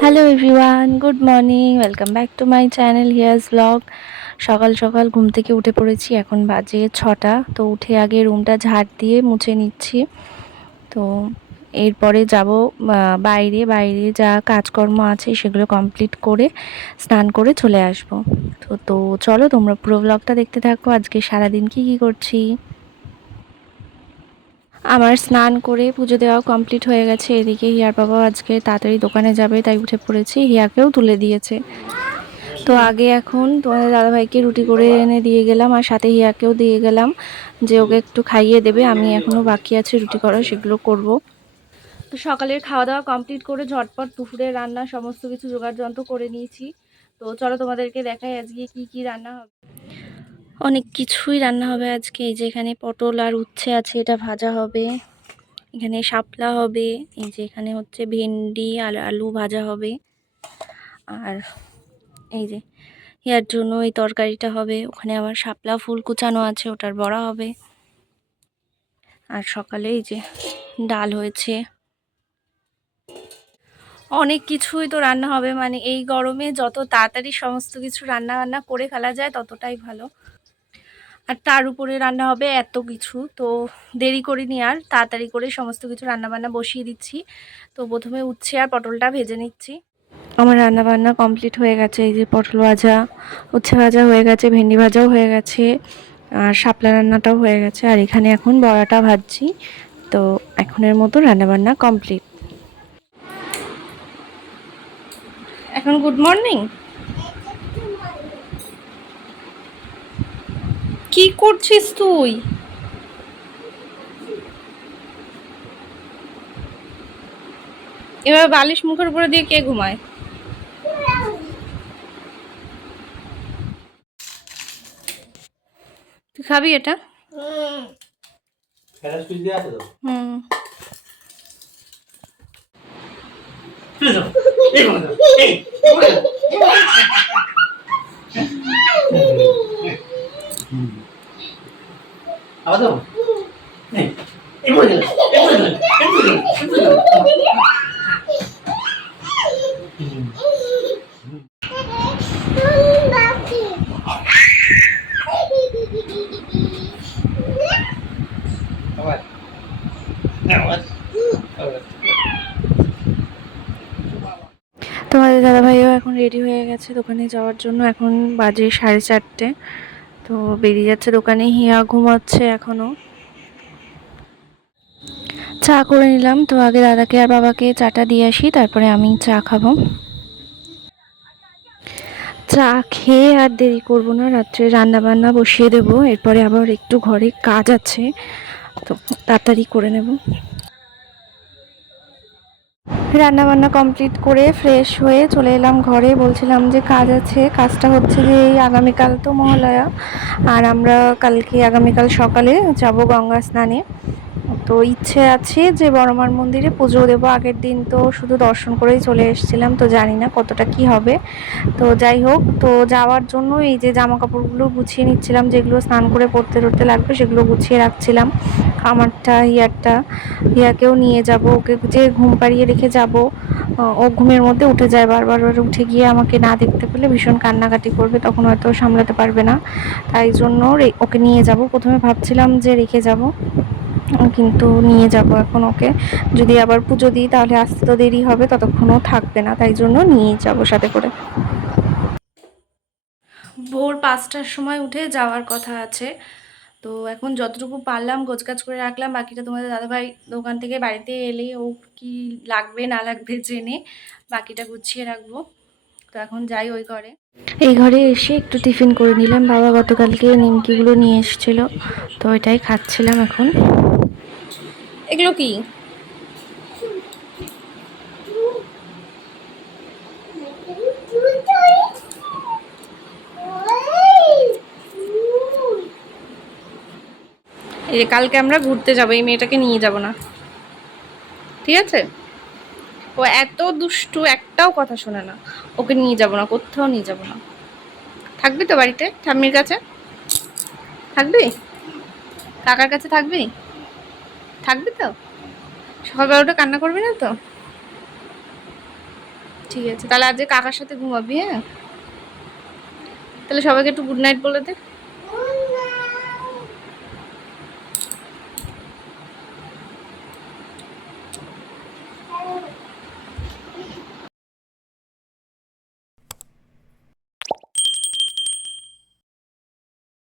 Hello everyone, good morning, welcome back to my channel here's blog. সকাল সকাল ঘুম থেকে উঠে পড়েছি, এখন বাজে 6টা। তো উঠে আগে রুমটা ঝাড় দিয়ে মুছে নিচ্ছি। তো এরপরে যাব বাইরে বাইরে যা কাজকর্ম আছে সেগুলো কমপ্লিট করে স্নান করে চলে আসব। তো চলো তোমরা পুরো ব্লগটা দেখতে থাকো, আজকে সারাদিন কি করছি। আমার স্নান করে পুজো দেওয়াও কমপ্লিট হয়ে গেছে। এদিকে হিয়ার বাবা আজকে তাড়াতাড়ি দোকানে যাবে, তাই উঠে পড়েছি। হিয়াকেও তুলে দিয়েছে। তো আগে এখন তোমাদের দাদাভাইকে রুটি করে এনে দিয়ে গেলাম, আর সাথে হিয়াকেও দিয়ে গেলাম যে ওকে একটু খাইয়ে দেবে। আমি এখনও বাকি আছে রুটি করা, সেগুলো করব। তো সকালের খাওয়া দাওয়া কমপ্লিট করে ঝটপট দুপুরের রান্না সমস্ত কিছু জোগাড় যন্ত্র করে নিয়েছি। তো চলো তোমাদেরকে দেখাই আজকে কি কি রান্না হবে। অনেক কিছুই রান্না হবে আজকে। এই যে এখানে পটল আর উচ্ছে আছে, এটা ভাজা হবে। এখানে শাপলা হবে। এই যে এখানে হচ্ছে ভেন্ডি আর আলু ভাজা হবে। আর এই যে ইয়ার জন্য এই তরকারিটা হবে। ওখানে আবার শাপলা ফুল কুচানো আছে, ওটার বড়া হবে। আর সকালে এই যে ডাল হয়েছে। অনেক কিছুই তো রান্না হবে, মানে এই গরমে যত তাড়াতাড়ি সমস্ত কিছু রান্না বান্না করে ফেলা যায় ততটাই ভালো। আর তার উপরে রান্না হবে এত কিছু, তো দেরি করিনি, আর তাড়াতাড়ি করে সমস্ত কিছু রান্না বান্না বসিয়ে দিচ্ছি। তো প্রথমে উচ্ছে আর পটলটা ভেজে নিচ্ছি। আমার রান্না বান্না কমপ্লিট হয়ে গেছে। এই যে পটল ভাজা, উচ্ছে ভাজা হয়ে গেছে, ভেন্ডি ভাজাও হয়ে গেছে, আর শাপলা রান্নাটাও হয়ে গেছে। আর এখানে এখন বড়াটা ভাজছি। তো এখনের মতো রান্না বান্না কমপ্লিট। এখন গুড মর্নিং। কি করছিস তুই? এবার বালিশ মুখের উপরে দিয়ে কে ঘুমায়? তুই খাবি এটা? হুম। তোমাদের দাদাভাইও এখন রেডি হয়ে গেছে দোকানে যাওয়ার জন্য। এখন বাজে 4:30। তো বেরিয়ে যাচ্ছে দোকানে। হিয়া ঘুমাচ্ছে এখনো। চা করে নিলাম। তো আগে দাদাকে আর বাবাকে চাটা দিয়ে আসি, তারপরে আমি চা খাবো। চা খেয়ে আর দেরি করবো না, রাত্রে রান্না বান্না বসিয়ে দেবো। এরপরে আবার একটু ঘরে কাজ আছে, তো তাড়াতাড়ি করে নেব। রান্না বান্না কমপ্লিট করে ফ্রেশ হয়ে চলে এলাম ঘরে। বলছিলাম যে কাজ আছে। কাজটা হচ্ছে যে এই আগামীকাল তো মহালয়া, আর আমরা কালকে আগামীকাল সকালে যাব গঙ্গা স্নানে। তো ইচ্ছে আছে যে বড়মার মন্দিরে পুজো দেবো। আগের দিন তো শুধু দর্শন করেই চলে এসেছিলাম, তো জানি না কতটা কি হবে। তো যাই হোক, তো যাওয়ার জন্য এই যে জামা কাপড়গুলো গুছিয়ে নিচ্ছিলাম, যেগুলো স্নান করে পরতে টরতে লাগবে সেগুলো গুছিয়ে রাখছিলাম। আমারটা হিয়ারটা, হিয়াকেও নিয়ে যাব। ওকে যে ঘুম পাড়িয়ে রেখে যাব, ও ঘুমের মধ্যে উঠে যায় বারবার। উঠে গিয়ে আমাকে না দেখতে পেলে ভীষণ কান্নাকাটি করবে, তখন হয়তো সামলাতে পারবে না। তাই জন্য ওকে নিয়ে যাব। প্রথমে ভাবছিলাম যে রেখে যাব, কিন্তু নিয়ে যাব এখন ওকে। যদি আবার পুজো দিই তাহলে আসতে তো দেরি হবে, ততক্ষণও থাকবে না, তাই জন্য নিয়ে যাব সাথে করে। ভোর 5টার সময় উঠে যাওয়ার কথা আছে। তো এখন যতটুকু পারলাম গোছগাছ করে রাখলাম। বাকিটা তোমাদের দাদাভাই দোকান থেকে বাড়িতে এলে ও কি লাগবে না লাগবে জেনে বাকিটা গুছিয়ে রাখবো। তো এখন যাই ওই ঘরে। এই ঘরে এসে একটু টিফিন করে নিলাম। বাবা গতকালকে নিমকিগুলো নিয়ে এসেছিলো, তো এটাই খাচ্ছিলাম এখন। এগুলো কি? এই কালকে আমরা ঘুরতে যাবো, এই মেয়েটাকে নিয়ে যাব না, ঠিক আছে? ও এত দুষ্টু, একটাও কথা শোনে না। ওকে নিয়ে যাব না, কোথাও নিয়ে যাব না। থাকবি তো বাড়িতে ঠাম্মির কাছে? থাকবি? কাকার কাছে থাকবি? থাকবি তো? সকালবেলা উঠে কান্না করবি না তো? ঠিক আছে, তাহলে আজকে কাকার সাথে ঘুমাবি, হ্যাঁ? তাহলে সবাইকে একটু গুড নাইট বলে দে।